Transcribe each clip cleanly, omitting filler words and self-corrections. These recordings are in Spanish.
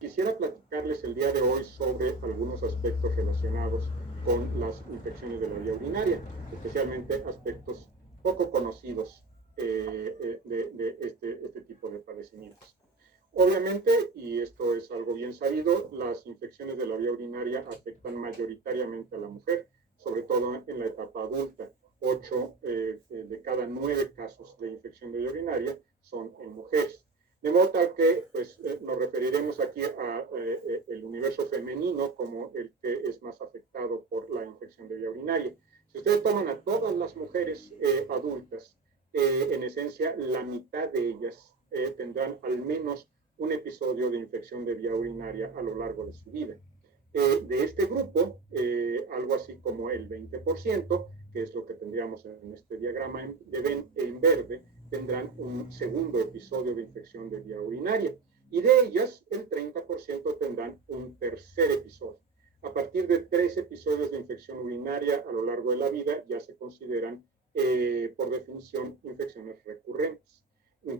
Quisiera platicarles el día de hoy sobre algunos aspectos relacionados con las infecciones de la vía urinaria, especialmente aspectos poco conocidos de este tipo de padecimientos. Obviamente, y esto es algo bien sabido, las infecciones de la vía urinaria afectan mayoritariamente a la mujer, sobre todo en la etapa adulta. 8 de cada 9 casos de infección de vía urinaria son en mujeres. De modo tal que pues, nos referiremos aquí a el universo femenino como el que es más afectado por la infección de vía urinaria. Si ustedes toman a todas las mujeres adultas, en esencia la mitad de ellas tendrán al menos un episodio de infección de vía urinaria a lo largo de su vida. De este grupo, algo así como el 20%, que es lo que tendríamos en este diagrama en verde, tendrán un segundo episodio de infección de vía urinaria. Y de ellas, el 30% tendrán un tercer episodio. A partir de 3 episodios de infección urinaria a lo largo de la vida, ya se consideran, por definición, infecciones recurrentes.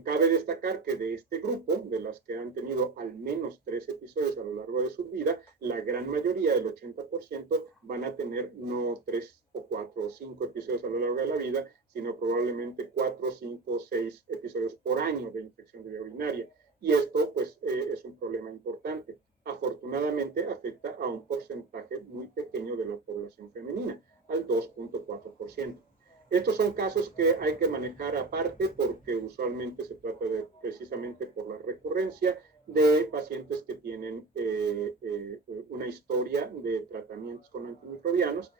Cabe destacar que de este grupo, de las que han tenido al menos 3 episodios a lo largo de su vida, la gran mayoría, el 80%, van a tener no 3 o 4 o 5 episodios a lo largo de la vida, sino probablemente 4, 5 o 6 episodios por año de infección de vía urinaria. Y esto, pues, es un problema importante. Afortunadamente, afecta a un porcentaje muy pequeño de la población femenina, al 2.4%. Estos son casos que hay que manejar aparte porque usualmente se trata de precisamente por la recurrencia de pacientes que tienen una historia de tratamientos con antimicrobianos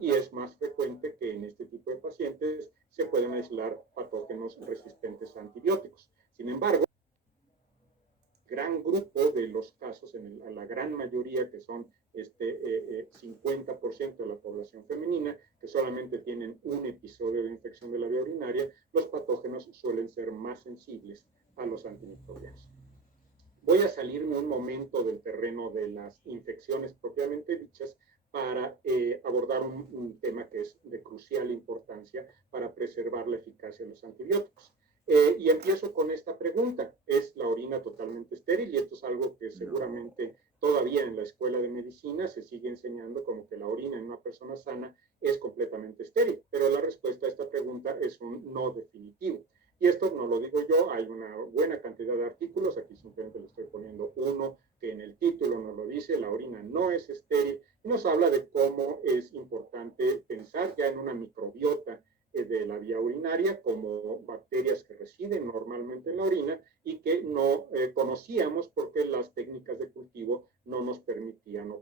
y es más frecuente que en este tipo de pacientes se pueden aislar patógenos resistentes a antibióticos. Sin embargo, gran grupo de los casos, a la gran mayoría, que son 50% de la población femenina, que solamente tienen un episodio de infección de la vía urinaria, los patógenos suelen ser más sensibles a los antimicrobianos. Voy a salirme un momento del terreno de las infecciones propiamente dichas para abordar un tema que es de crucial importancia para preservar la eficacia de los antibióticos. Y empiezo con esta pregunta. ¿Es la orina totalmente estéril? Y esto es algo que seguramente todavía en la escuela de medicina se sigue enseñando como que la orina en una persona sana es completamente estéril. Pero la respuesta a esta pregunta es un no definitivo. Y esto no lo digo yo, hay una buena cantidad de artículos, aquí simplemente le estoy poniendo uno que en el título nos lo dice, la orina no es estéril, y nos habla de cómo es importante pensar ya en una microbiota de la vía urinaria como bacterias que residen normalmente en la orina y que no conocíamos porque las técnicas de cultivo no nos permitían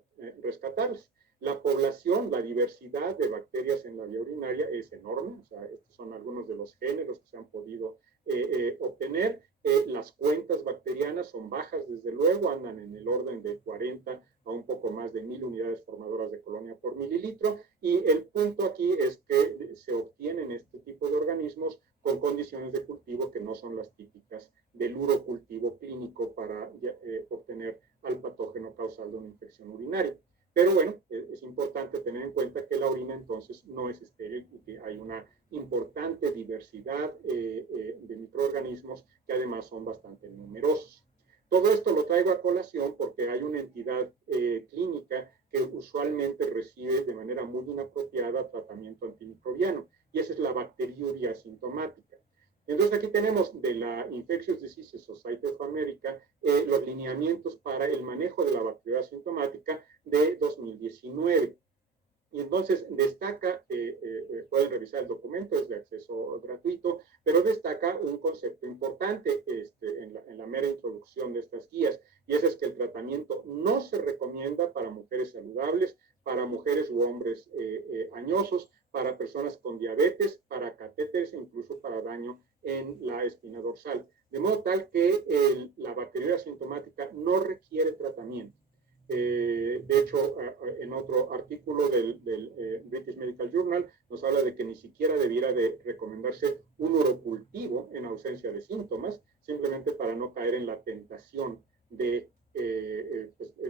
rescatarlas. La población, la diversidad de bacterias en la vía urinaria es enorme, o sea, estos son algunos de los géneros que se han podido obtener. Las cuentas bacterianas son bajas, desde luego, andan en el orden de 40 a un poco más de 1000 unidades formadoras de colonia por mililitro, y el punto aquí es que se obtienen este tipo de organismos con condiciones de cultivo que no son las típicas del urocultivo clínico para obtener al patógeno causal de una infección urinaria. Pero bueno, es importante tener en cuenta que la orina entonces no es estéril y que hay una importante diversidad de microorganismos que además son bastante numerosos. Todo esto lo traigo a colación porque hay una entidad clínica que usualmente recibe de manera muy inapropiada tratamiento antimicrobiano, y esa es la bacteriuria asintomática. Entonces aquí tenemos de la Infectious Diseases Society of America los lineamientos para el manejo de la bacteria asintomática de 2019. Y entonces destaca, pueden revisar el documento, es de acceso gratuito, pero destaca un concepto importante en la mera introducción de estas guías, y ese es que el tratamiento no se recomienda para mujeres saludables, para mujeres u hombres añosos, para personas con diabetes, para catéteres e incluso para daño en la espina dorsal. De modo tal que la bacteriuria asintomática no requiere tratamiento. De hecho, en otro artículo del British Medical Journal nos habla de que ni siquiera debiera de recomendarse un urocultivo en ausencia de síntomas, simplemente para no caer en la tentación de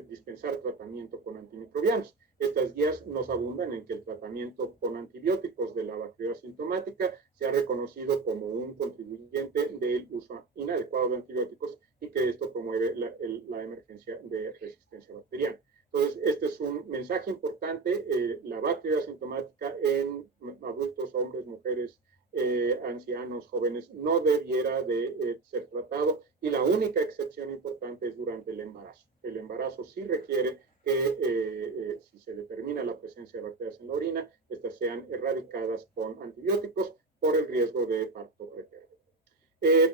dispensar tratamiento con antimicrobianos. Estas guías nos abundan en que el tratamiento con antibióticos de la bacteria asintomática se ha reconocido como un contribuyente del uso inadecuado de antibióticos y que esto promueve la emergencia de resistencia bacteriana. Entonces, este es un mensaje importante. La bacteria asintomática en adultos, hombres, mujeres, ancianos, jóvenes, no debiera de ser tratado, y la única excepción importante es durante el embarazo. El embarazo sí requiere que si se determina la presencia de bacterias en la orina, estas sean erradicadas con antibióticos por el riesgo de parto pretérmino.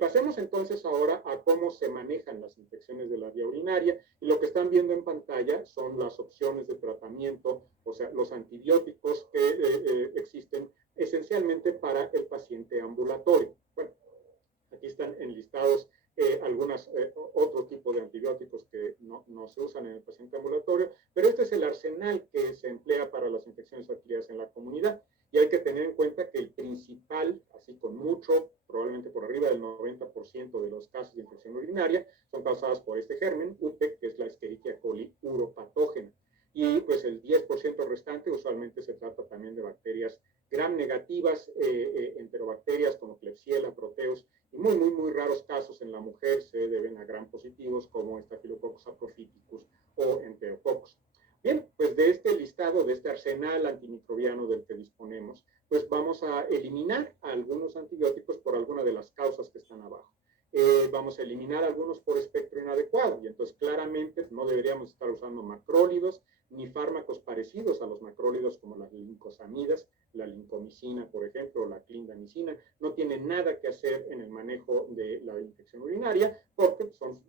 Pasemos entonces ahora a cómo se manejan las infecciones de la vía urinaria, y lo que están viendo en pantalla son las opciones de tratamiento, o sea, los antibióticos que existen esencialmente para el paciente ambulatorio. Bueno, aquí están enlistados otro tipo de antibióticos que no se usan en el paciente ambulatorio, pero este es el arsenal que se emplea para las infecciones adquiridas en la comunidad. Y hay que tener en cuenta que el principal, así con mucho, probablemente por arriba del 90% de los casos de infección urinaria, son causadas por este germen, UTEC, que es la Escherichia coli uropatógena. Y pues el 10% restante usualmente se trata también de bacterias gram negativas, enterobacterias como Klebsiella, Proteus, y muy raros casos en la mujer se deben a gram positivos como Staphylococcus saprophyticus o Enterococcus. Bien, pues de este listado, de este arsenal antimicrobiano del que disponemos, pues vamos a eliminar algunos antibióticos por alguna de las causas que están abajo. Vamos a eliminar algunos por espectro inadecuado, y entonces claramente no deberíamos estar usando macrólidos ni fármacos parecidos a los macrólidos como las lincosamidas, la lincomicina, por ejemplo, o la clindamicina. No tienen nada que hacer en el manejo de la infección urinaria porque son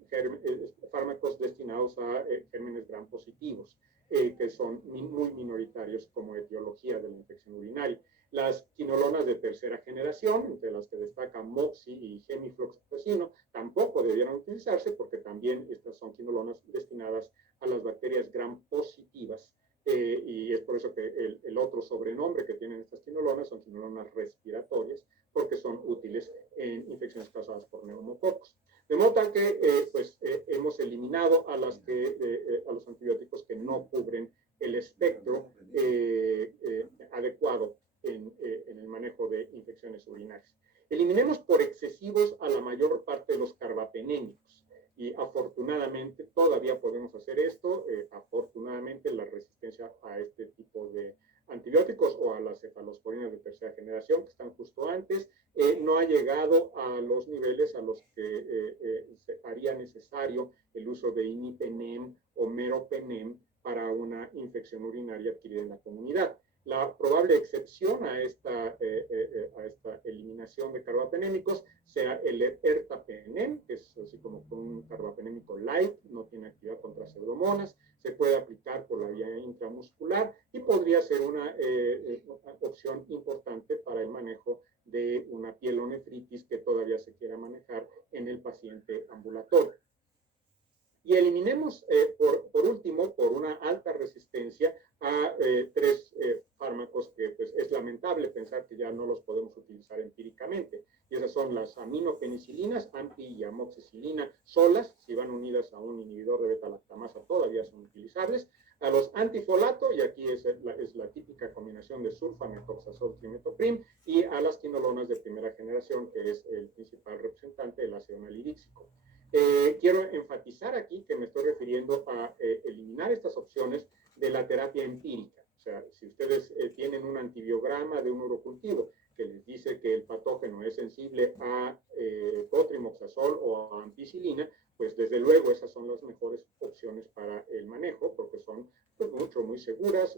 fármacos destinados a gérmenes gram positivos, que son muy minoritarios como etiología de la infección urinaria. Las quinolonas de tercera generación, entre las que destacan Moxi y gemifloxacino, tampoco debieran utilizarse porque también estas son quinolonas destinadas a las bacterias gram positivas, y es por eso que el otro sobrenombre que tienen estas quinolonas son quinolonas respiratorias, porque son útiles en infecciones causadas por neumococos. De modo tal que hemos eliminado a los antibióticos que no cubren el espectro adecuado en el manejo de infecciones urinarias. Eliminemos por excesivos a la mayor parte de los carbapenémicos, y afortunadamente todavía podemos hacer esto. Afortunadamente la resistencia a este tipo de antibióticos o a las cefalosporinas de tercera generación, que están justo antes, no ha llegado a los niveles a los que se haría necesario el uso de imipenem o meropenem para una infección urinaria adquirida en la comunidad. La probable excepción a esta eliminación de carbapenémicos sea el ertapenem, que es así como un carbapenémico light, no tiene actividad contra pseudomonas, se puede aplicar por la vía intramuscular y podría ser una opción importante para el manejo de una pielonefritis que todavía se quiera manejar en el paciente ambulatorio. Y eliminemos, por último, por una alta resistencia, a tres fármacos que pues, es lamentable pensar que ya no los podemos utilizar empíricamente. Y esas son las aminopenicilinas, ampi y amoxicilina solas, si van unidas a un inhibidor de beta-lactamasa todavía son utilizables. A los antifolato, y aquí es la típica combinación de sulfametoxazol trimetoprim, y a las quinolonas de primera generación, que es el principal representante del ácido anhidríxico. Quiero enfatizar aquí que me estoy refiriendo a eliminar estas opciones de la terapia empírica. O sea, si ustedes tienen un antibiograma de un urocultivo que les dice que el patógeno es sensible a cotrimoxazol o a ampicilina, pues desde luego esas son las mejores opciones para el manejo, porque son pues, muy seguras,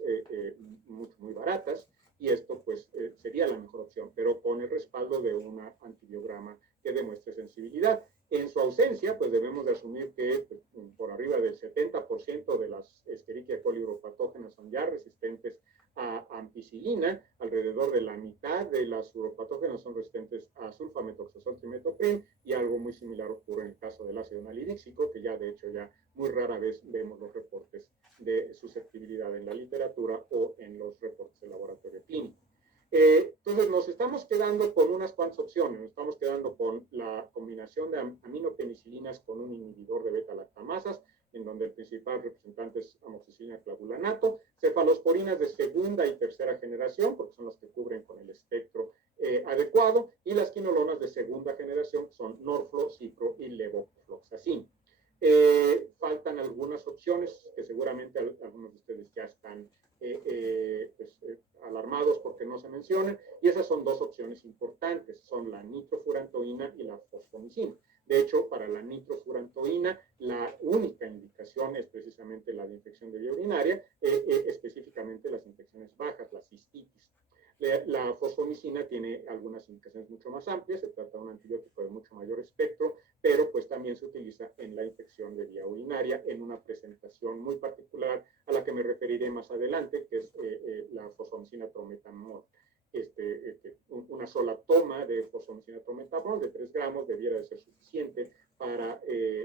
muy baratas, y esto pues sería la mejor opción, pero con el respaldo de un antibiograma que demuestre sensibilidad. En su ausencia, pues debemos de asumir que pues, por arriba del 70% de las Escherichia coli uropatógenas son ya resistentes a ampicilina, alrededor de la mitad de las uropatógenas son resistentes a sulfametoxazol trimetoprim, y algo muy similar ocurre en el caso del ácido anhidríxico, que ya de hecho ya muy rara vez vemos los reportes de susceptibilidad en la literatura o en los reportes de laboratorio clínico. Entonces nos estamos quedando con unas cuantas opciones. Nos estamos quedando con la combinación de aminopenicilinas con un inhibidor de beta-lactamasas, en donde el principal representante es amoxicilina clavulanato, cefalosporinas de segunda y tercera generación, porque son las que cubren con el espectro adecuado, y las quinolonas de segunda generación, que son Norflo, Cipro y Levofloxacin. Faltan algunas opciones que seguramente algunos de ustedes ya están alarmados porque no se mencionan, y esas son dos opciones importantes, son la nitrofurantoína y la fosfomicina. De hecho, para la nitrofurantoína, la única indicación es precisamente la de infección de vía urinaria, específicamente las infecciones bajas, la cistitis. La fosfomicina tiene algunas indicaciones mucho más amplias, se trata de un antibiótico de mucho mayor espectro, pero pues también se utiliza en la infección de vía urinaria en una presentación muy particular a la que me referiré más adelante, que es la fosfomicina trometamol. Una sola toma de fosfomicina trometamol de 3 gramos debiera de ser suficiente para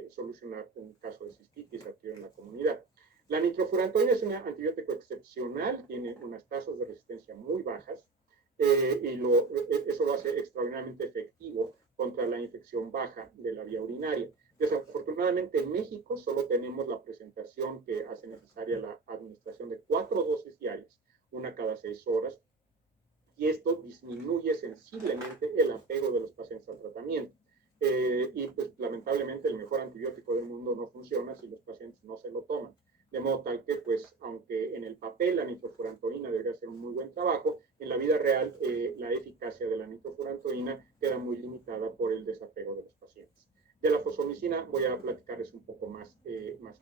solucionar un caso de cistitis aquí en la comunidad. La nitrofurantoína es un antibiótico excepcional, tiene unas tasas de resistencia muy bajas y eso lo hace extraordinariamente efectivo contra la infección baja de la vía urinaria. Desafortunadamente en México solo tenemos la presentación que hace necesaria la administración de 4 dosis diarias, una cada 6 horas, y esto disminuye sensiblemente el apego de los pacientes al tratamiento. Y pues lamentablemente el mejor antibiótico del mundo no funciona si los pacientes no se lo toman. De modo tal que, pues, aunque en el papel la nitrofurantoína debería hacer un muy buen trabajo, en la vida real la eficacia de la nitrofurantoína queda muy limitada por el desapego de los pacientes. De la fosfomicina voy a platicarles un poco más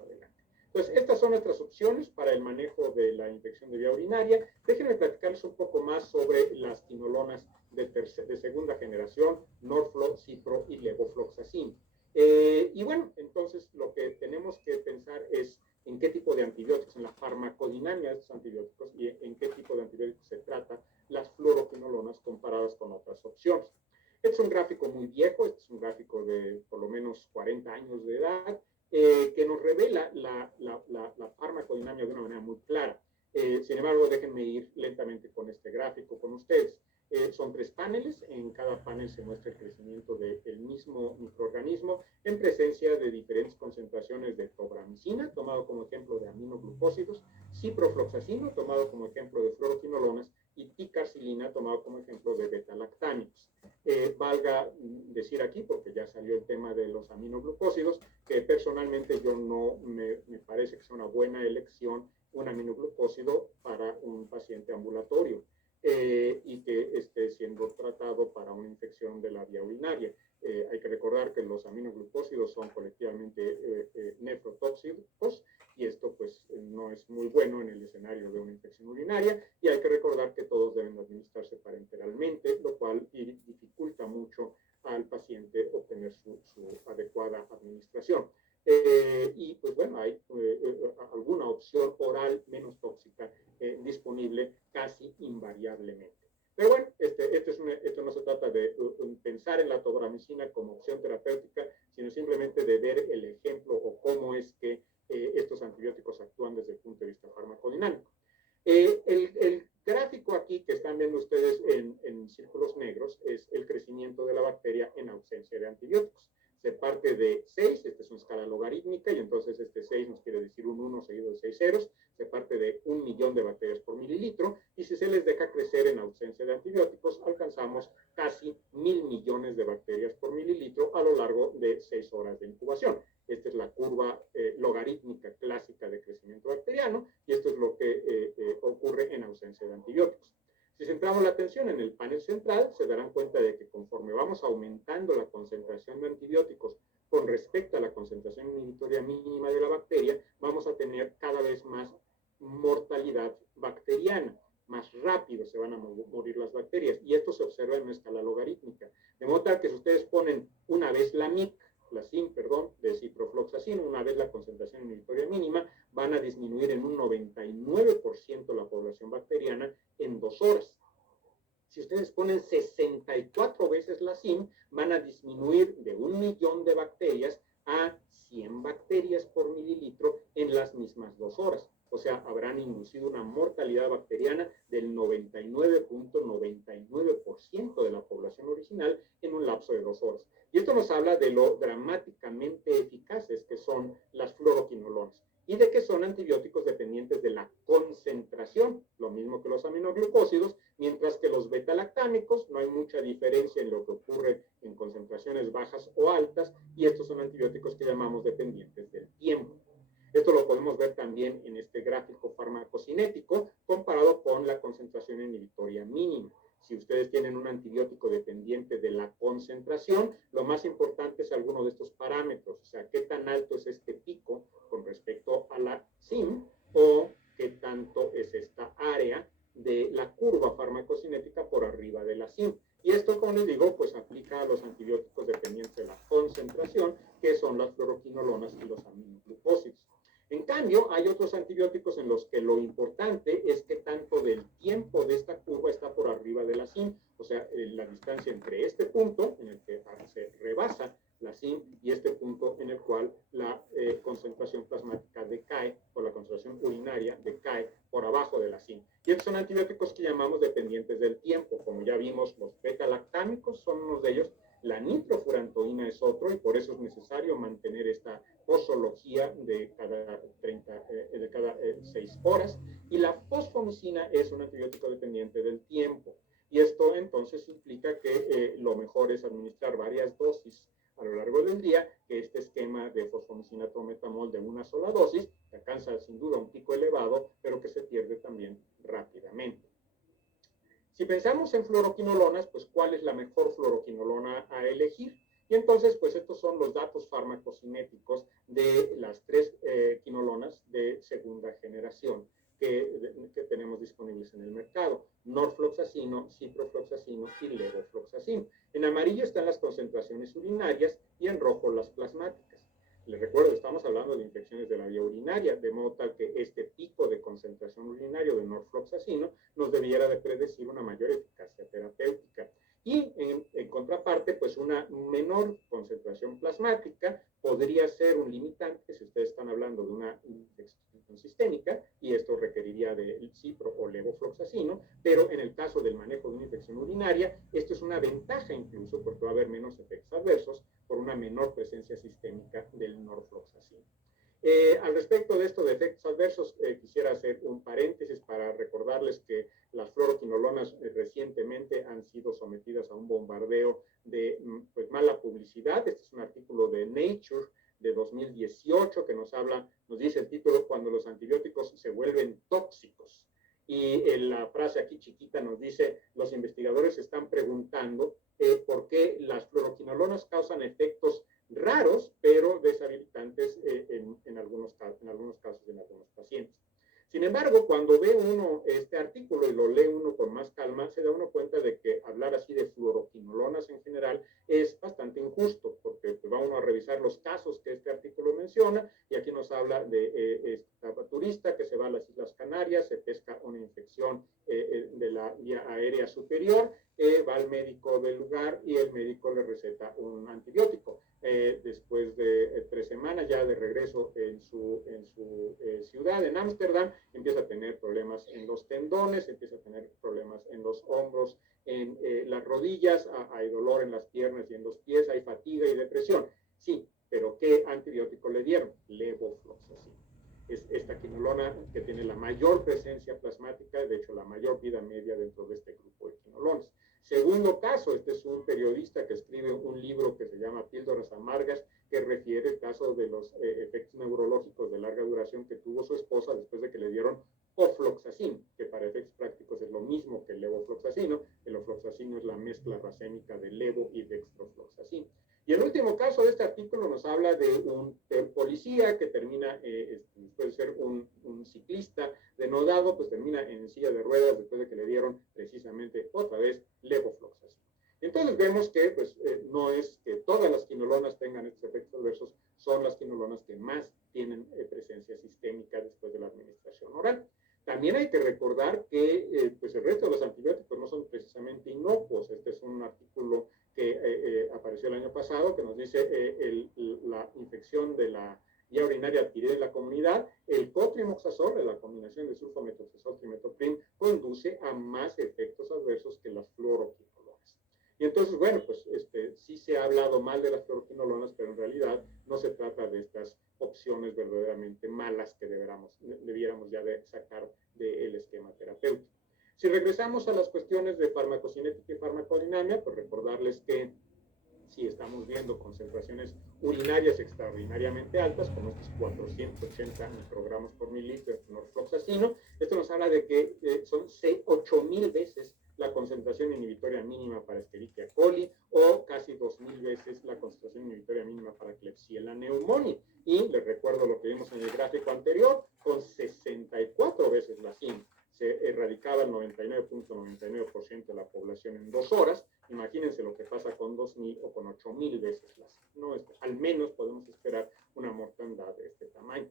adelante. Entonces, estas son nuestras opciones para el manejo de la infección de vía urinaria. Déjenme platicarles un poco más sobre las quinolonas de segunda generación, Norflo, Cipro y Levofloxacin. Y bueno, entonces lo que tenemos que pensar es en qué tipo de antibióticos, en la farmacodinamia de estos antibióticos y en qué tipo de antibióticos se trata las fluoroquinolonas comparadas con otras opciones. Este es un gráfico muy viejo, este es un gráfico de por lo menos 40 años de edad, que nos revela la farmacodinamia de una manera muy clara. Sin embargo, déjenme ir lentamente con este gráfico con ustedes. Son 3 paneles, en cada panel se muestra el crecimiento del mismo microorganismo en presencia de diferentes concentraciones de tobramicina, tomado como ejemplo de aminoglucósidos, ciprofloxacino, tomado como ejemplo de fluoroquinolonas, y ticarcilina, tomado como ejemplo de beta-lactámicos. Valga decir aquí, porque ya salió el tema de los aminoglucósidos, que personalmente yo no me parece que sea una buena elección un aminoglucósido para un paciente ambulatorio. Y que esté siendo tratado para una infección de la vía urinaria. Hay que recordar que los aminoglucósidos son colectivamente nefrotóxicos y esto pues no es muy bueno en el escenario de una infección urinaria, y hay que recordar que todos deben administrarse parenteralmente, lo cual dificulta mucho al paciente obtener su adecuada administración. Y pues bueno, hay alguna opción oral menos tóxica disponible casi invariablemente. Pero bueno, esto no se trata de pensar en la tobramicina como opción terapéutica, sino simplemente de ver el ejemplo o cómo es que estos antibióticos actúan desde el punto de vista farmacodinámico. El gráfico aquí que están viendo ustedes en círculos negros es el crecimiento de la bacteria en ausencia de antibióticos. Se parte de 6, esta es una escala logarítmica, y entonces este 6 nos quiere decir un 1 seguido de 6 ceros, se parte de 1 millón de bacterias por mililitro, y si se les deja crecer en ausencia de antibióticos, alcanzamos casi 1.000 millones de bacterias por mililitro a lo largo de 6 horas de incubación. Esta es la curva logarítmica clásica de crecimiento bacteriano, y esto es lo que ocurre en ausencia de antibióticos. Si centramos la atención en el panel central, se darán cuenta de que conforme vamos aumentando la concentración de antibióticos con respecto a la concentración inhibitoria mínima de la bacteria, vamos a tener cada vez más mortalidad bacteriana. Más rápido se van a morir las bacterias, y esto se observa en una escala logarítmica. De modo tal que si ustedes ponen una vez la SIM, de ciprofloxacin, una vez la concentración inhibitoria mínima, van a disminuir en un 99% la población bacteriana en 2 horas. Si ustedes ponen 64 veces la SIM, van a disminuir de 1 millón de bacterias a 100 bacterias por mililitro en las mismas 2 horas. O sea, habrán inducido una mortalidad bacteriana del 99.99% de la población original en un lapso de 2 horas. Y esto nos habla de lo dramáticamente eficaces que son las fluoroquinolonas. y de que son antibióticos dependientes de la concentración, lo mismo que los aminoglucósidos, mientras que los beta-lactámicos no hay mucha diferencia en lo que ocurre en concentraciones bajas o altas, y estos son antibióticos que llamamos dependientes del tiempo. Esto lo podemos ver también en este gráfico farmacocinético comparado con la concentración inhibitoria mínima. Si ustedes tienen un antibiótico dependiente de la concentración, lo más importante es alguno de estos parámetros, o sea, qué tan alto es este pico con respecto a la SIM o qué tanto es esta área de la curva farmacocinética por arriba de la SIM. Y esto, como les digo, pues aplica a los antibióticos dependientes de la concentración, que son las fluoroquinolonas y los aminoglucósidos. En cambio, hay otros antibióticos en los que lo importante es que tanto del tiempo de esta curva está por arriba de la SIM, o sea, la distancia entre este punto en el que se rebasa la SIM y este punto en el cual la concentración plasmática decae, o la concentración urinaria decae por abajo de la SIM. Y estos son antibióticos que llamamos dependientes del tiempo. Como ya vimos, los beta-lactámicos son unos de ellos, la nitrofurantoína es otro, y por eso es necesario mantener esta posología de cada 6 horas, y la fosfomicina es un antibiótico dependiente del tiempo. Y esto entonces implica que lo mejor es administrar varias dosis a lo largo del día, que este esquema de fosfomicina trometamol de una sola dosis, que alcanza sin duda un pico elevado, pero que se pierde también rápidamente. Si pensamos en fluoroquinolonas, pues ¿cuál es la mejor fluoroquinolona a elegir? Y entonces, pues estos son los datos farmacocinéticos de las 3 quinolonas de segunda generación que tenemos disponibles en el mercado: norfloxacino, ciprofloxacino y levofloxacino. En amarillo están las concentraciones urinarias y en rojo las plasmáticas. Les recuerdo, estamos hablando de infecciones de la vía urinaria, de modo tal que este pico de concentración urinaria de norfloxacino nos debiera de predecir una mayor eficacia terapéutica. Y en contraparte, pues una menor concentración plasmática podría ser un limitante si ustedes están hablando de una infección sistémica, y esto requeriría de cipro o levofloxacino, pero en el caso del manejo de una infección urinaria, esto es una ventaja incluso porque va a haber menos efectos adversos por una menor presencia sistémica del norfloxacino. Al respecto de esto de efectos adversos, quisiera hacer un paréntesis para recordarles que las fluoroquinolonas recientemente han sido sometidas a un bombardeo de pues, mala publicidad. Este es un artículo de Nature de 2018 que nos dice el título: cuando los antibióticos se vuelven tóxicos. Y la frase aquí chiquita nos dice: los investigadores se están preguntando por qué las fluoroquinolonas causan efectos raros, pero deshabilitantes en algunos casos, en algunos pacientes. Sin embargo, cuando ve uno este artículo y lo lee uno con más calma, se da uno cuenta de que hablar así de fluoroquinolonas en general es bastante injusto, porque pues, va uno a revisar los casos que este artículo menciona, y aquí nos habla de esta turista que se va a las Islas Canarias, se pesca una infección de la vía aérea superior, va al médico del lugar y el médico le receta un antibiótico. Después de 3 semanas ya de regreso en su ciudad, en Ámsterdam, empieza a tener problemas en los tendones, empieza a tener problemas en los hombros, en las rodillas, hay dolor en las piernas y en los pies, hay fatiga y depresión. Sí, pero ¿qué antibiótico le dieron? Levofloxacino. Es esta quinolona que tiene la mayor presencia plasmática, de hecho la mayor vida media dentro de este grupo de quinolonas. Segundo caso, este es un periodista que escribe un libro que se llama Píldoras Amargas, que refiere el caso de los efectos neurológicos de larga duración que tuvo su esposa después de que le dieron ofloxacino, que para efectos prácticos es lo mismo que el levofloxacino. El ofloxacino es la mezcla racémica de levo y dextrofloxacino. Y el último caso de este artículo nos habla de un policía que termina, puede ser un ciclista denodado, pues termina en silla de ruedas después de que le dieron precisamente otra vez levofloxacino. Entonces vemos que pues, no es que todas las quinolonas tengan estos efectos adversos, son las quinolonas que más tienen presencia sistémica después de la administración oral. También hay que recordar que pues el resto de los antibióticos no son precisamente inocuos. Este es un artículo que apareció el año pasado que nos dice la infección de la vía urinaria adquirida en la comunidad. El cotrimoxazol, la combinación de sulfametoxazol trimetopril, conduce a más efectos adversos que las fluoroquinolonas. Y entonces, bueno, pues sí se ha hablado mal de las fluoroquinolonas, pero en realidad no se trata de estas opciones verdaderamente malas que debiéramos ya de sacar del esquema terapéutico. Si regresamos a las cuestiones de farmacocinética y farmacodinamia, pues recordarles que si estamos viendo concentraciones urinarias extraordinariamente altas, como estos 480 microgramos por mililitro de norfloxacino, esto nos habla de que son 8,000 veces la concentración inhibitoria mínima para Escherichia coli o casi 2,000 veces la concentración inhibitoria mínima para Klebsiella pneumoniae. Y les recuerdo lo que vimos en el gráfico anterior, con 64 veces la CIN se erradicaba el 99.99% de la población en 2 horas. Imagínense lo que pasa con 2,000 o con 8,000 veces las, ¿no? Al menos podemos esperar una mortandad de este tamaño.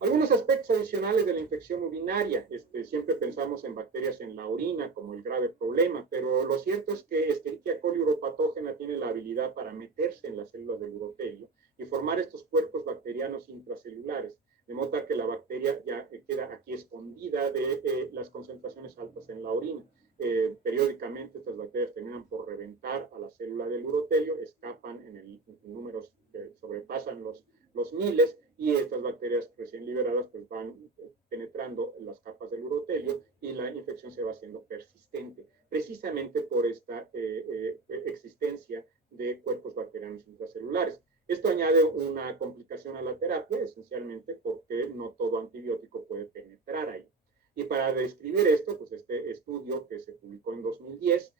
Algunos aspectos adicionales de la infección urinaria. Siempre pensamos en bacterias en la orina como el grave problema, pero lo cierto es que Escherichia coli uropatógena tiene la habilidad para meterse en las células del urotelio y formar estos cuerpos bacterianos intracelulares, de modo que la bacteria ya queda aquí escondida de las concentraciones altas en la orina. Periódicamente estas bacterias terminan por reventar a la célula del urotelio, escapan en números que sobrepasan los miles, y estas bacterias recién liberadas pues van penetrando en las capas del urotelio y la infección se va haciendo persistente, precisamente por esta existencia de cuerpos bacterianos intracelulares. Esto añade una complicación a la terapia, esencialmente porque no todo antibiótico puede penetrar ahí. Y para describir esto, pues este estudio que se publicó en 2010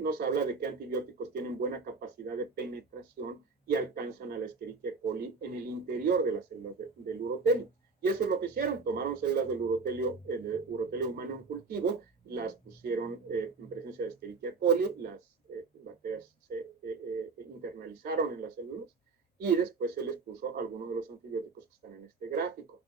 nos habla de que antibióticos tienen buena capacidad de penetración y alcanzan a la Escherichia coli en el interior de las células del urotelio. Y eso es lo que hicieron, tomaron células del urotelio humano en cultivo, las pusieron en presencia de Escherichia coli, las bacterias se internalizaron en las células y después se les puso algunos de los antibióticos que están en este gráfico.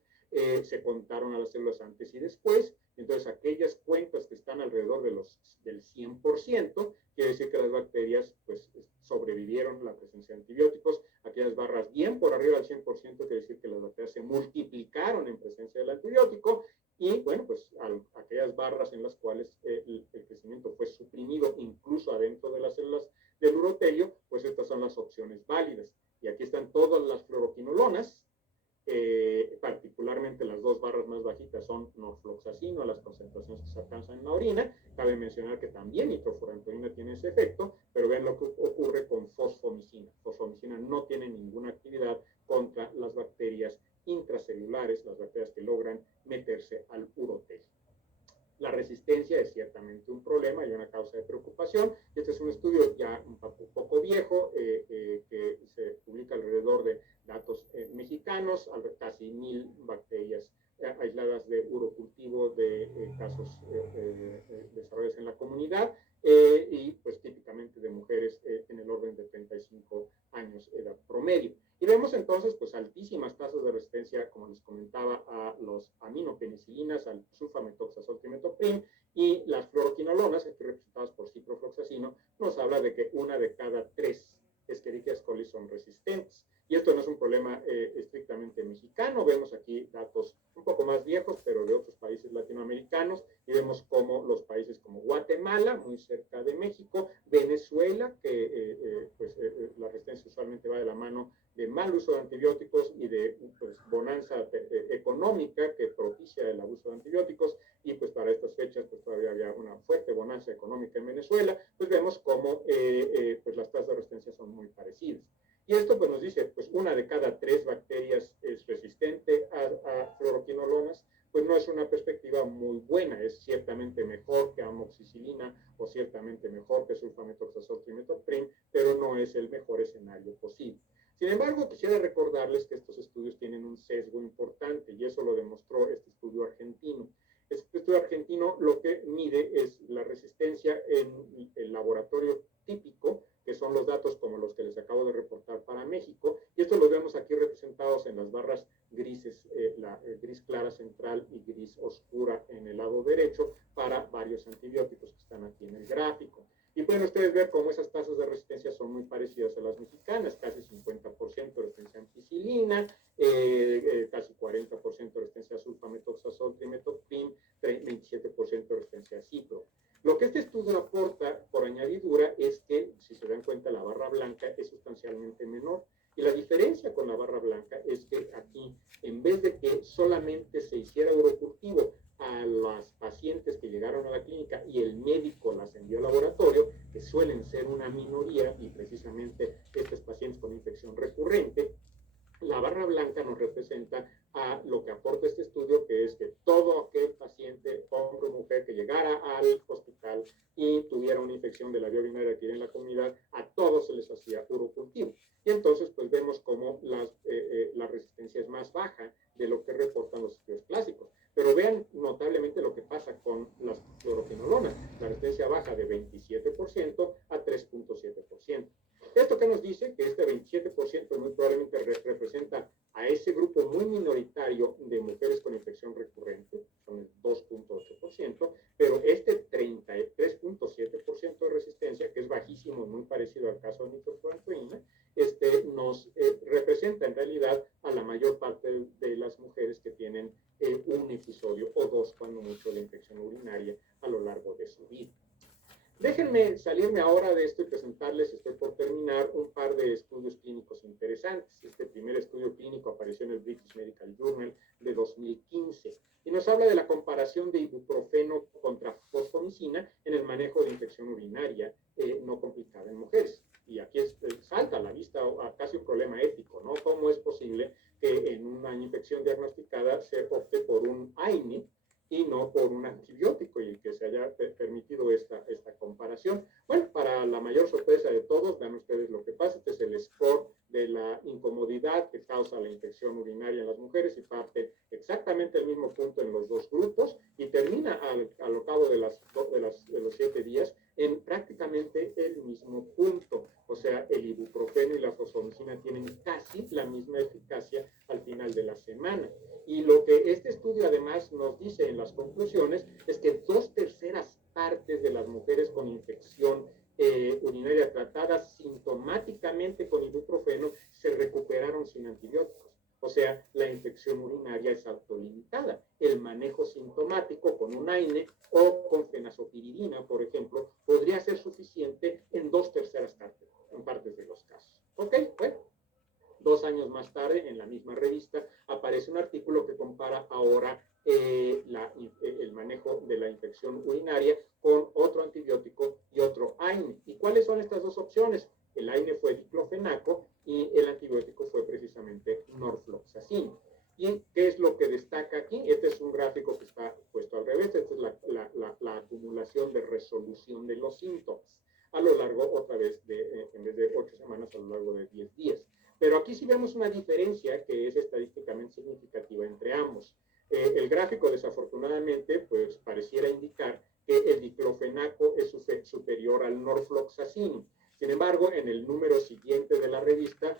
Se contaron a las células antes y después, entonces aquellas cuentas que están alrededor del 100%, quiere decir que las bacterias pues sobrevivieron la presencia de antibióticos. Aquellas barras bien por arriba del 100%, quiere decir que las bacterias se multiplicaron en presencia del antibiótico, y bueno, pues aquellas barras en las cuales el crecimiento fue suprimido incluso adentro de las células del urotelio, pues estas son las opciones válidas. Y aquí están todas las fluoroquinolonas, particularmente las 2 barras más bajitas son norfloxacino a las concentraciones que se alcanzan en la orina. Cabe mencionar que también nitrofurantoína tiene ese efecto, pero vean lo que ocurre con fosfomicina. Fosfomicina no tiene ninguna actividad contra las bacterias intracelulares, las bacterias que logran meterse al urotelio. La resistencia es ciertamente un problema y una causa de preocupación. Este es un estudio ya un poco viejo que se publica alrededor de datos mexicanos, casi 1,000 bacterias aisladas de urocultivo de casos desarrollados en la comunidad y pues típicamente de mujeres en el orden de 35 años edad promedio. Y vemos entonces pues altísimas tasas de resistencia, como les comentaba, a los aminopenicilinas, al sulfametoxazol trimethoprim, y las fluoroquinolonas, aquí representadas por ciprofloxacino, nos habla de que 1 de cada 3 Escherichia coli son resistentes. Y esto no es un problema estrictamente mexicano. Vemos aquí datos un poco más viejos, pero de otros países latinoamericanos, y vemos cómo los países como Guatemala, muy cerca de México, Venezuela, que la resistencia usualmente va de la mano de mal uso de antibióticos y de pues, bonanza económica que propicia el abuso de antibióticos, y pues para estas fechas pues todavía había una fuerte bonanza económica en Venezuela, pues vemos cómo pues las tasas de resistencia son muy parecidas. Y esto pues nos dice, pues 1 de cada 3 bacterias es resistente a fluoroquinolonas, pues no es una perspectiva muy buena. Es ciertamente mejor que amoxicilina o ciertamente mejor que sulfametoxazol trimethoprim, pero no es el mejor escenario posible. Sin embargo, quisiera recordarles que estos estudios tienen un sesgo importante, y eso lo demostró este estudio argentino. Este estudio argentino lo que mide es la resistencia en el laboratorio típico, que son los datos como los que les acabo de reportar para México, y esto lo vemos aquí representados en las barras grises, la gris clara central y gris oscura en el lado derecho, para varios antibióticos que están aquí en el gráfico. Y pueden ustedes ver cómo esas tasas de resistencia son muy parecidas a las mexicanas, casi 50% de resistencia a ampicilina, casi 40% de resistencia a sulfametoxazol trimethoprim, 27% de resistencia a cipro. Lo que este estudio aporta por añadidura es barra blanca es sustancialmente menor. Y la diferencia con la barra blanca es que aquí, en vez de que solamente se hiciera urocultivo a las pacientes que llegaron a la clínica y el médico las envió al laboratorio, que suelen ser una minoría, y precisamente estos pacientes con infección recurrente, la barra blanca nos representa a lo que aporta este estudio, que es que todo aquel paciente, hombre o mujer, que llegara al hospital y tuviera una infección de la vía urinaria aquí en la comunidad, a todos se les hacía urocultivo. Y entonces, pues vemos cómo la resistencia es más baja de lo que reportan los estudios clásicos. Pero vean notablemente lo que pasa con las fluoroquinolonas. La resistencia baja de 27% a 3.7%. ¿Esto qué nos dice? Que este 27% muy probablemente representa a ese grupo muy minoritario de mujeres con infección recurrente, son el 2.8%, pero este 33.7% de resistencia, que es bajísimo, muy parecido al caso de nitroflorantoína, nos representa en realidad a la mayor parte de las mujeres que tienen un episodio o dos, cuando mucho, de infección urinaria a lo largo de su vida. Déjenme salirme ahora de esto y presentarles, estoy por terminar, un par de estudios clínicos interesantes. Este primer estudio clínico apareció en el British Medical Journal de 2015 y nos habla de la comparación de ibuprofeno contra fosfomicina en el manejo de infección urinaria no complicada en mujeres. Y aquí salta a la vista casi un problema ético, ¿no? ¿Cómo es posible que en una infección diagnosticada se opte por un AINE y no por un antibiótico, y que se haya permitido esta comparación? Bueno, para la mayor sorpresa de todos, vean ustedes lo que pasa. Este es el score de la incomodidad que causa la infección urinaria en las mujeres, y parte exactamente el mismo punto en los dos grupos y termina al cabo de los 7 días en prácticamente el mismo punto. O sea, el ibuprofeno y la fosfomicina tienen casi la misma eficacia al final de la semana. Y lo que este estudio además nos dice en las conclusiones es que 2/3 partes de las mujeres con infección urinaria tratadas sintomáticamente con ibuprofeno se recuperaron sin antibióticos. O sea, la infección urinaria es autolimitada. El manejo sintomático con un AINE o con fenazopiridina, por ejemplo, podría ser suficiente en 2/3 partes de los casos. ¿Ok? Bueno. 2 años más tarde, en la misma revista, aparece un artículo que compara ahora el manejo de la infección urinaria con otro antibiótico y otro AINE. ¿Y cuáles son estas dos opciones? El AINE fue diclofenaco y el antibiótico fue precisamente norfloxacin. ¿Y qué es lo que destaca aquí? Este es un gráfico que está puesto al revés. Esta es la acumulación de resolución de los síntomas a lo largo, otra vez, en vez de 8 semanas, a lo largo de 10 días. Pero aquí sí vemos una diferencia que es estadísticamente significativa entre ambos. El gráfico, desafortunadamente, pues pareciera indicar que el diclofenaco es superior al norfloxacin. Sin embargo, en el número siguiente de la revista,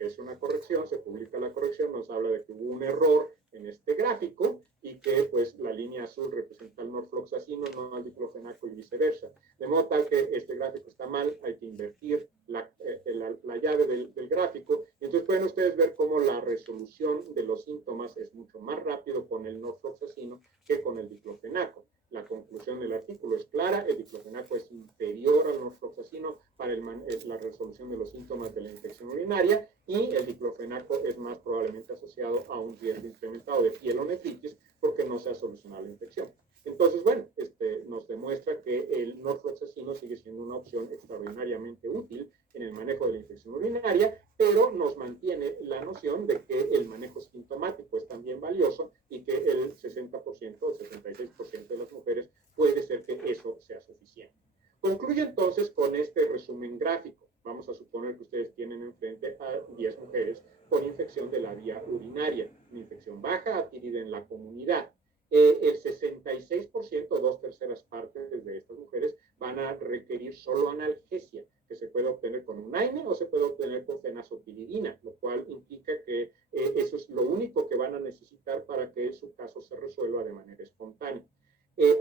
es una corrección, se publica la corrección, nos habla de que hubo un error en este gráfico y que pues la línea azul representa al norfloxacino, no al diclofenaco, y viceversa. De modo tal que este gráfico está mal, hay que invertir la llave del gráfico. Y entonces pueden ustedes ver cómo la resolución de los síntomas es mucho más rápido con el norfloxacino que con el diclofenaco. La conclusión del artículo es clara: el diclofenaco es inferior al norfloxacino para la resolución de los síntomas de la infección urinaria, y el diclofenaco es más probablemente asociado a un riesgo incrementado de pielonefritis porque no se ha solucionado la infección. Entonces, bueno, nos demuestra que el norfloxacino sigue siendo una opción extraordinariamente útil en el manejo de la infección urinaria, pero nos mantiene la noción de que el manejo sintomático es también valioso y que el 60% o 66% de las mujeres puede ser que eso sea suficiente. Concluye entonces con este resumen gráfico. Vamos a suponer que ustedes tienen enfrente a 10 mujeres con infección de la vía urinaria, una infección baja adquirida en la comunidad. El 66%, 2/3 partes de estas mujeres, van a requerir solo analgesia, que se puede obtener con un AINE o se puede obtener con fenazopiridina, lo cual implica que eso es lo único que van a necesitar para que su caso se resuelva de manera espontánea.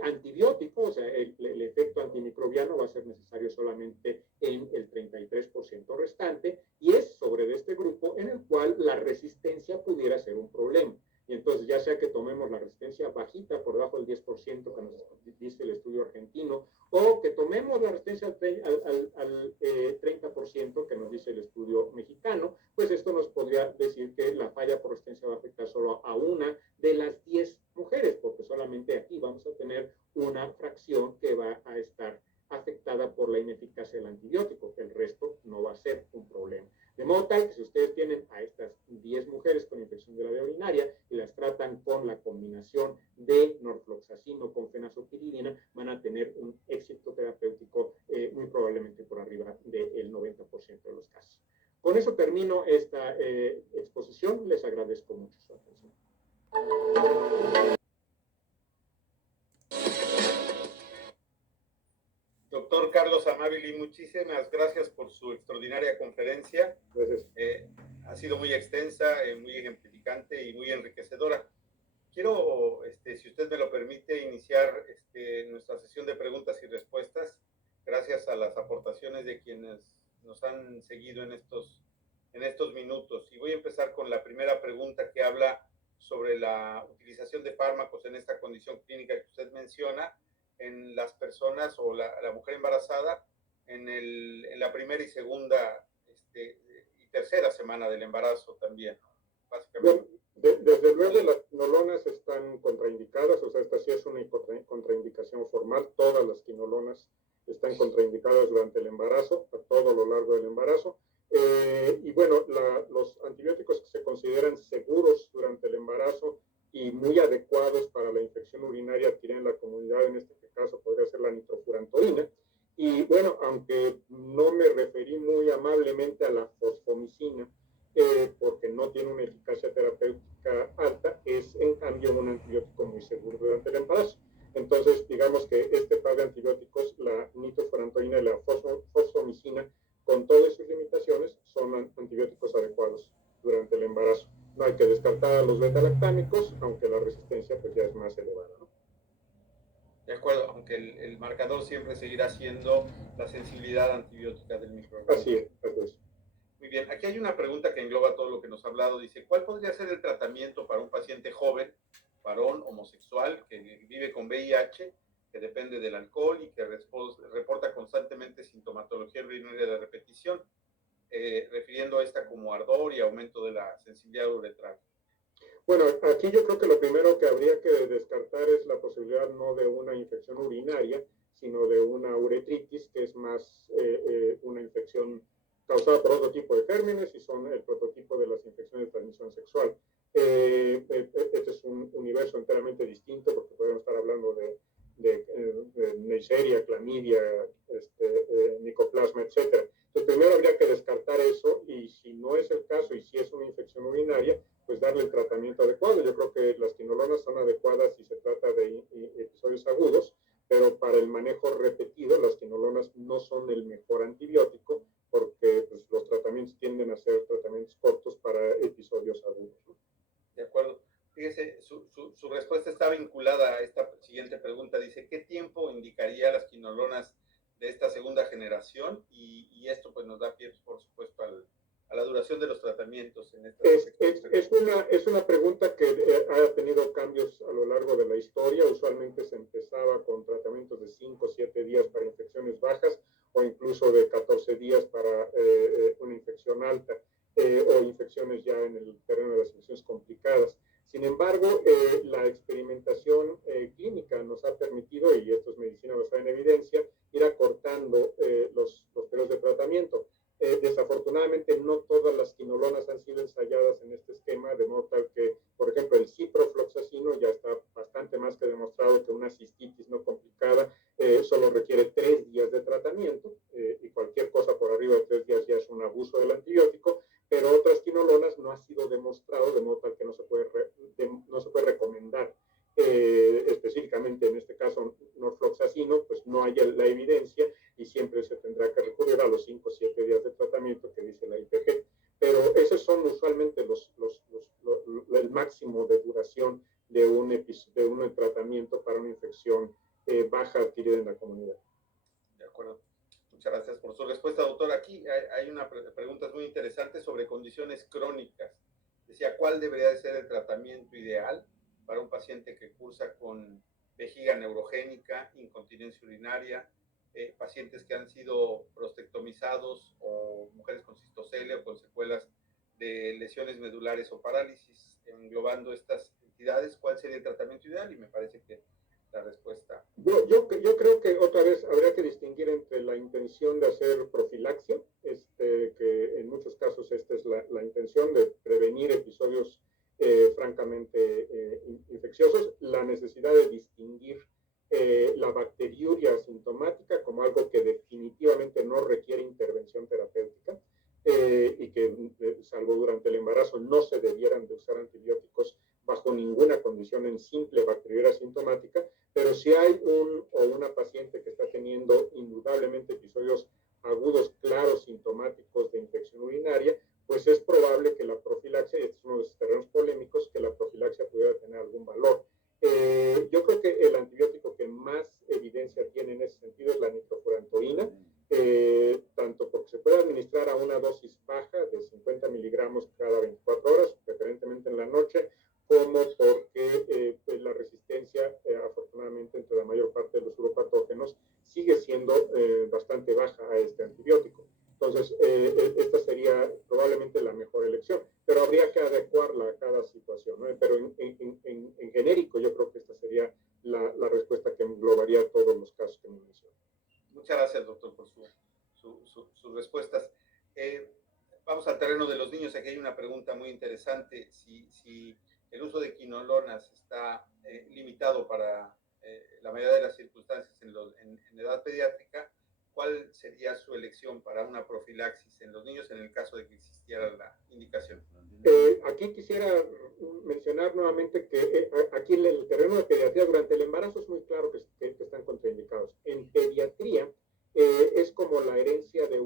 Antibiótico, o sea, el efecto antimicrobiano va a ser necesario solamente en el 33% restante, y es sobre este grupo en el cual la resistencia pudiera ser un problema. Y entonces, ya sea que tomemos la resistencia bajita, por debajo del 10%, que nos dice el estudio argentino, o que tomemos la resistencia al 30% que nos dice el estudio mexicano, pues esto nos podría decir que la falla por resistencia va a afectar solo a una de las 10 mujeres, porque solamente aquí vamos a tener una fracción que va a estar afectada por la ineficacia del antibiótico, el resto no va a ser un problema. De modo tal que si ustedes tienen a estas 10 mujeres con infección de la vía urinaria y las tratan con la combinación de norfloxacino con fenazopiridina, van a tener un éxito terapéutico muy probablemente por arriba del 90% de los casos. Con eso termino esta exposición. Les agradezco mucho su atención. Doctor Carlos Amabili, muchísimas gracias por su extraordinaria conferencia. Gracias. Ha sido muy extensa, muy ejemplificante y muy enriquecedora. Quiero, si usted me lo permite, iniciar nuestra sesión de preguntas y respuestas, gracias a las aportaciones de quienes nos han seguido en estos minutos. Y voy a empezar con la primera pregunta, que habla sobre la utilización de fármacos en esta condición clínica que usted menciona, en las personas o la mujer embarazada en la primera y segunda y tercera semana del embarazo también, básicamente. Bueno, desde luego las quinolonas están contraindicadas, o sea, esta sí es una contraindicación formal. Todas las quinolonas están contraindicadas durante el embarazo, a todo lo largo del embarazo. Y bueno, los antibióticos que se consideran seguros durante el embarazo y muy adecuados para la infección urinaria adquirida en la comunidad, en este caso podría ser la nitrofurantoína. Y bueno, aunque no me referí muy amablemente a la fosfomicina, porque no tiene una eficacia terapéutica alta, es en cambio un antibiótico muy seguro durante el embarazo. Entonces, digamos que este par de antibióticos, la nitrofurantoína y la fosfomicina, con todas sus limitaciones, son antibióticos adecuados durante el embarazo. No hay que descartar a los beta-lactámicos, aunque la resistencia pues ya es más elevada, ¿no? De acuerdo, aunque el marcador siempre seguirá siendo la sensibilidad antibiótica del microorganismo. Así es, así es. Muy bien, aquí hay una pregunta que engloba todo lo que nos ha hablado. Dice, ¿cuál podría ser el tratamiento para un paciente joven, varón, homosexual, que vive con VIH, que depende del alcohol y que reporta constantemente sintomatología urinaria de repetición, refiriendo a esta como ardor y aumento de la sensibilidad uretral? Bueno, aquí yo creo que lo primero que habría que descartar es la posibilidad no de una infección urinaria, sino de una uretritis, que es más una infección causada por otro tipo de gérmenes y son el prototipo de las infecciones de transmisión sexual. Este es un universo enteramente distinto, porque podemos estar hablando de Neisseria, clamidia, micoplasma, etc. Entonces, primero habría que descartar eso, y si no es el caso y si es una infección urinaria, pues darle el tratamiento adecuado. Yo creo que las quinolonas son adecuadas si se trata de episodios agudos, pero para el manejo repetido, las quinolonas no son el mejor antibiótico, porque pues, los tratamientos tienden a ser tratamientos cortos para episodios agudos, ¿no? De acuerdo. Fíjese, su respuesta está vinculada a esta siguiente pregunta. Dice, ¿qué tiempo indicaría las quinolonas de esta segunda generación? Y esto pues nos da pie, por supuesto, a la duración de los tratamientos en esta es una pregunta que ha tenido cambios a lo largo de la historia. Usualmente se empezaba con tratamientos de 5 o 7 días para infecciones bajas, o incluso de 14 días para una infección alta, o infecciones ya en el terreno de las infecciones complicadas. Sin embargo, la experimentación clínica nos ha permitido, y esto es medicina basada en evidencia, ir acortando los periodos de tratamiento. Desafortunadamente no todas las quinolonas han sido ensayadas en este esquema, de modo tal que, por ejemplo, el ciprofloxacino ya está bastante más que demostrado que una cistitis no complicada solo requiere 3 días de tratamiento, y cualquier cosa por arriba de 3 días ya es un abuso del antibiótico, pero otras quinolonas no ha sido demostrado, de modo tal que no se puede recomendar. Específicamente en este caso norfloxacino, pues no hay la evidencia y siempre se tendrá que recurrir a los 5 o 7 días de tratamiento que dice la IPG. Pero esos son usualmente el máximo de duración de un tratamiento para una infección baja adquirida en la comunidad. De acuerdo. Muchas gracias por su respuesta, doctor. Aquí hay una pregunta muy interesante sobre condiciones crónicas. Decía, ¿cuál debería de ser el tratamiento ideal para un paciente que cursa con vejiga neurogénica, incontinencia urinaria, pacientes que han sido prostectomizados o mujeres con cistocele o con secuelas de lesiones medulares o parálisis, englobando estas entidades, ¿cuál sería el tratamiento ideal? Y me parece que la respuesta... Yo creo que otra vez habría que distinguir entre la intención de hacer profilaxia, que en muchos casos esta es la intención de prevenir episodios francamente infecciosos, la necesidad de distinguir la bacteriuria asintomática como algo que definitivamente no requiere intervención terapéutica y que, salvo durante el embarazo, no se debieran de usar antibióticos bajo ninguna condición en simple bacteriuria asintomática, pero si hay un o una paciente que está teniendo indudablemente episodios agudos, claros, sintomáticos de infección urinaria, pues es probable que la profilaxia, y este es uno de los terrenos polémicos, que la profilaxia pudiera tener algún valor. Yo creo que el antibiótico que más evidencia tiene en ese sentido es la nitrofurantoína, tanto porque se puede administrar a una dosis baja de 50 miligramos cada 24 horas, preferentemente en la noche, como porque la resistencia, afortunadamente, entre la mayor parte de los uropatógenos sigue siendo bastante baja a este antibiótico. Entonces, esta sería probablemente la mejor elección, pero habría que adecuarla a cada situación, ¿no? Pero en genérico, yo creo que esta sería la respuesta que englobaría todos los casos que me mencioné. Muchas gracias, doctor, por sus respuestas. Vamos al terreno de los niños. Aquí hay una pregunta muy interesante. Si el uso de quinolonas está limitado para la mayoría de las circunstancias en edad pediátrica, ¿cuál sería su elección para una profilaxis en los niños en el caso de que existiera la indicación? Aquí quisiera mencionar nuevamente que aquí en el terreno de pediatría durante el embarazo es muy claro que están contraindicados. En pediatría es como la herencia de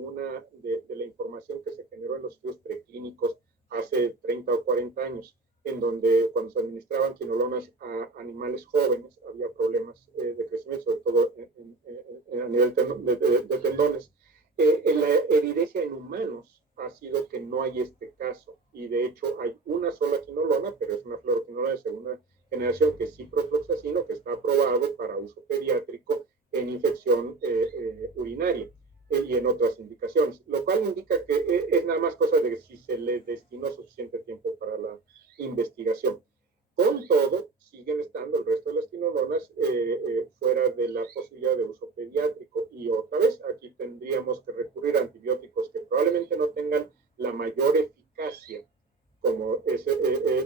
la información que se generó en los estudios preclínicos hace 30 o 40 años, en donde cuando se administraban quinolonas a animales jóvenes había problemas de crecimiento, sobre todo a nivel de tendones. En la evidencia en humanos ha sido que no hay este caso, y de hecho hay una sola quinolona, pero es una fluoroquinolona de segunda generación, que es ciprofloxacino, que está aprobado para uso pediátrico en infección urinaria y en otras indicaciones, lo cual indica que es nada más cosa de si se le destinó suficiente tiempo para la investigación. Con todo, siguen estando el resto de las quinolonas fuera de la posibilidad de uso pediátrico, y otra vez aquí tendríamos que recurrir a antibióticos que probablemente no tengan la mayor eficacia como es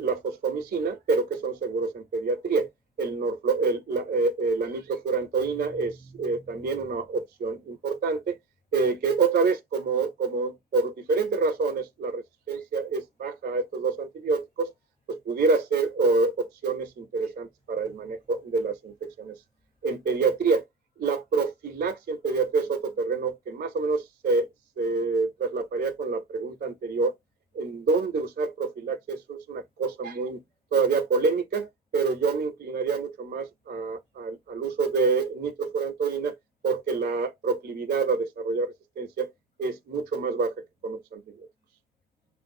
la fosfomicina, pero que son seguros en pediatría. La nitrofurantoína es también una opción importante, que otra vez, como por diferentes razones la resistencia es baja a estos dos antibióticos, pues pudiera ser opciones interesantes para el manejo de las infecciones en pediatría. La profilaxia en pediatría es otro terreno que más o menos se traslaparía con la pregunta anterior, en dónde usar profilaxia. Eso es una cosa muy todavía polémica, pero yo me inclinaría mucho más al uso de nitrofurantoína, porque la proclividad a desarrollar resistencia es mucho más baja que con otros antibióticos.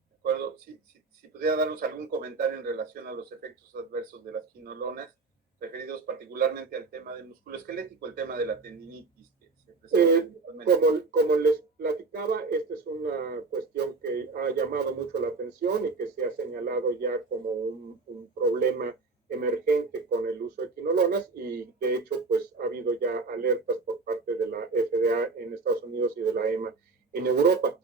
De acuerdo. Si pudiera darnos algún comentario en relación a los efectos adversos de las quinolonas, referidos particularmente al tema del músculo esquelético, el tema de la tendinitis que se presenta. Como les platicaba, esta es una cuestión que ha llamado mucho la atención y que se ha señalado ya como un problema emergente con el uso de quinolonas, y de hecho pues ha habido ya alertas por parte de la FDA en Estados Unidos y de la EMA en Europa.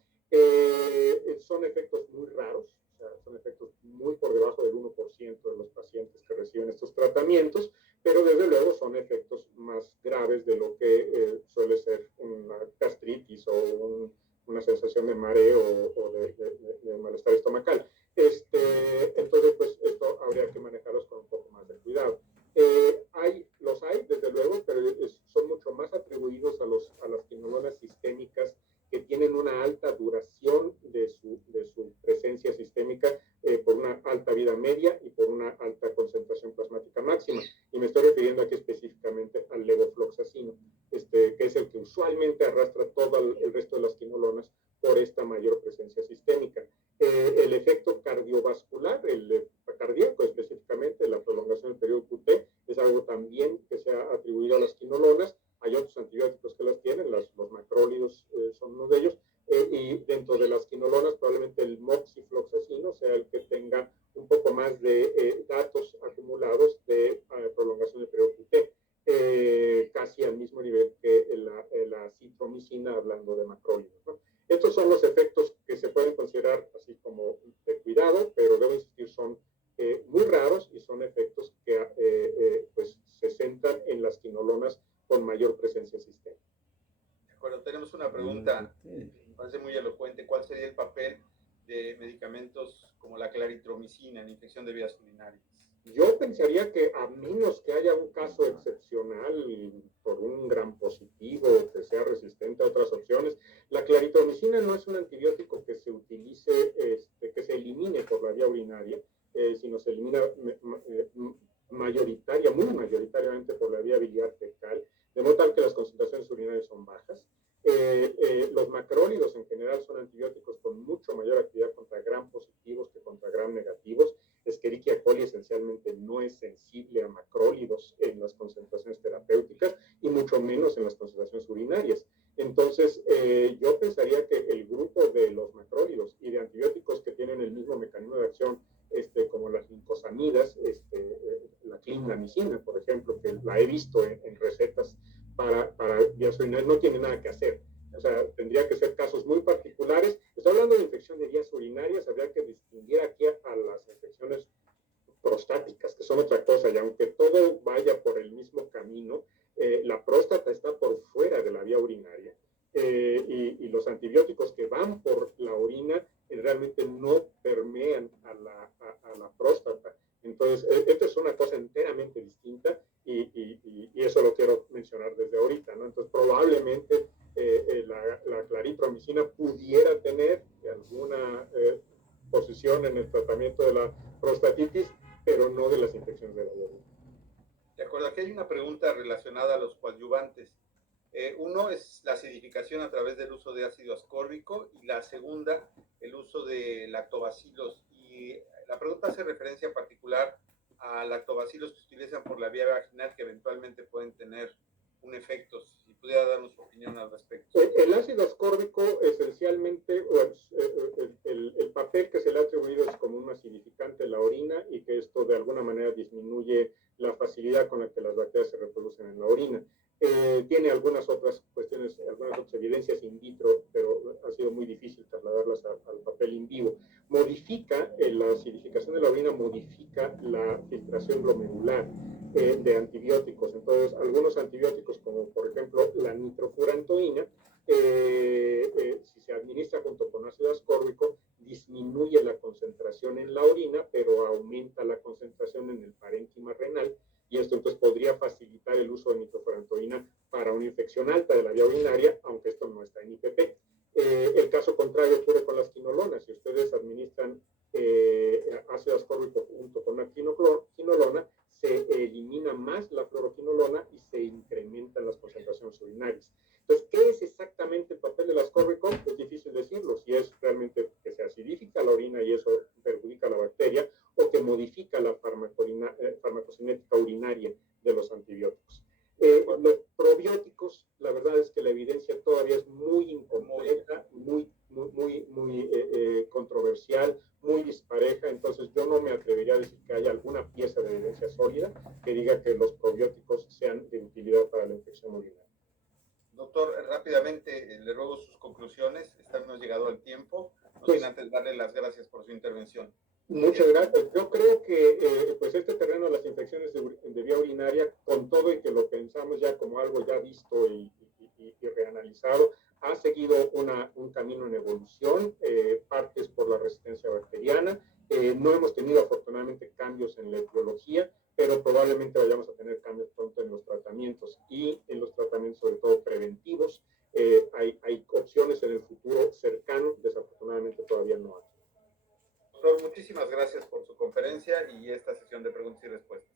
Son efectos muy raros, o sea, son efectos muy por debajo del 1% de los pacientes que reciben estos tratamientos, pero desde luego son efectos más graves de lo que suele ser una gastritis o una sensación de mareo o de malestar estomacal. Entonces, pues esto habría que manejarlos con un poco más de cuidado. Los hay, desde luego, pero son mucho más atribuidos a las quinolonas sistémicas, que tienen una alta duración de su presencia sistémica por una alta vida media y por una alta concentración plasmática máxima. Y me estoy refiriendo aquí específicamente al levofloxacino, que es el que usualmente arrastra todo el resto de las quinolonas por esta mayor presencia sistémica. El efecto cardiovascular, el cardíaco específicamente, la prolongación del periodo QT, es algo también que se ha atribuido a las quinolonas. Hay otros antibióticos que las tienen, claritromicina, hablando de macrólidos, ¿no? Estos son los efectos que se pueden considerar así como de cuidado, pero debo insistir, son muy raros y son efectos que pues se centran en las quinolonas con mayor presencia sistémica. De acuerdo, tenemos una pregunta, me parece muy elocuente. ¿Cuál sería el papel de medicamentos como la claritromicina en infección de vías urinarias? Yo pensaría que a menos que haya un caso excepcional por un gram positivo que sea resistente a otras opciones, la claritromicina no es un antibiótico que se utilice, que se elimine por la vía urinaria, sino se elimina muy mayoritariamente por la vía biliar fecal, de modo tal que las concentraciones urinarias son bajas. Los macrólidos en general son antibióticos con mucho mayor actividad contra gram positivos que contra gram negativos. Escherichia coli esencialmente no es sensible a macrólidos en las concentraciones terapéuticas y mucho menos en las concentraciones urinarias. Entonces, yo pensaría que el grupo de los macrólidos y de antibióticos que tienen el mismo mecanismo de acción, como las glincosamidas, la clindamicina, por ejemplo, que la he visto en recetas para vías urinarias, no tiene nada que hacer. O sea, tendría que ser casos muy particulares. Estoy hablando de infección de vías urinarias, habría que distinguir aquí a las infecciones prostáticas, que son otra cosa, y aunque todo vaya por el mismo camino, la próstata está por fuera de la vía urinaria, y los antibióticos que van por la orina realmente no permean a la próstata. Entonces, esto es una cosa enteramente distinta y eso lo quiero mencionar desde ahorita, ¿no? Entonces, probablemente la claritromicina pudiera tener alguna posición en el tratamiento de la prostatitis, pero no de las infecciones de la orina. De acuerdo, aquí hay una pregunta relacionada a los coadyuvantes. Uno es la acidificación a través del uso de ácido ascórbico y la segunda, el uso de lactobacilos. Y la pregunta hace referencia en particular a lactobacilos que se utilizan por la vía vaginal que eventualmente pueden tener un efecto. Si pudiera darnos su opinión al respecto. El ácido ascórbico esencialmente, el papel que se le ha atribuido es como un acidificante en la orina y que esto de alguna manera disminuye la facilidad con la que las bacterias se reproducen en la orina. Tiene algunas otras cuestiones, algunas otras evidencias in vitro, pero ha sido muy difícil trasladarlas al papel in vivo. Modifica, la acidificación de la orina modifica la filtración glomerular de antibióticos. Entonces, algunos antibióticos, como por ejemplo la nitrofurantoína, si se administra junto con ácido ascórbico, disminuye la concentración en la orina, pero aumenta la concentración en el parénquima renal, y esto entonces podría facilitar el uso de nitrofurantoína para una infección alta de la vía urinaria, aunque esto no está en IPP. El caso contrario ocurre con las quinolonas. Si ustedes administran ácido ascórbico junto con una quinolona, se elimina más la fluoroquinolona y se incrementan las concentraciones urinarias. Entonces, ¿qué es exactamente el papel del ascórbico? Es difícil decirlo, si es realmente que se acidifica la orina y eso perjudica a la bacteria, o que modifica la farmacocinética urinaria de los antibióticos. Los probióticos, la verdad es que la evidencia todavía es muy incompleta, muy controversial, muy dispareja, entonces yo no me atrevería a decir que haya alguna pieza de evidencia sólida que diga que los probióticos sean de utilidad para la infección urinaria. Doctor, rápidamente le ruego sus conclusiones. Hemos llegado al tiempo, no sin antes darle las gracias por su intervención. Muchas gracias. Yo creo que pues este terreno de las infecciones de vía urinaria, con todo y que lo pensamos ya como algo ya visto y reanalizado, ha seguido un camino en evolución, partes por la resistencia bacteriana. No hemos tenido afortunadamente cambios en la etiología, pero probablemente vayamos a tener cambios pronto en los tratamientos y en los tratamientos sobre todo preventivos. Hay opciones en el futuro cercano, desafortunadamente todavía no hay. Doctor, muchísimas gracias por su conferencia y esta sesión de preguntas y respuestas.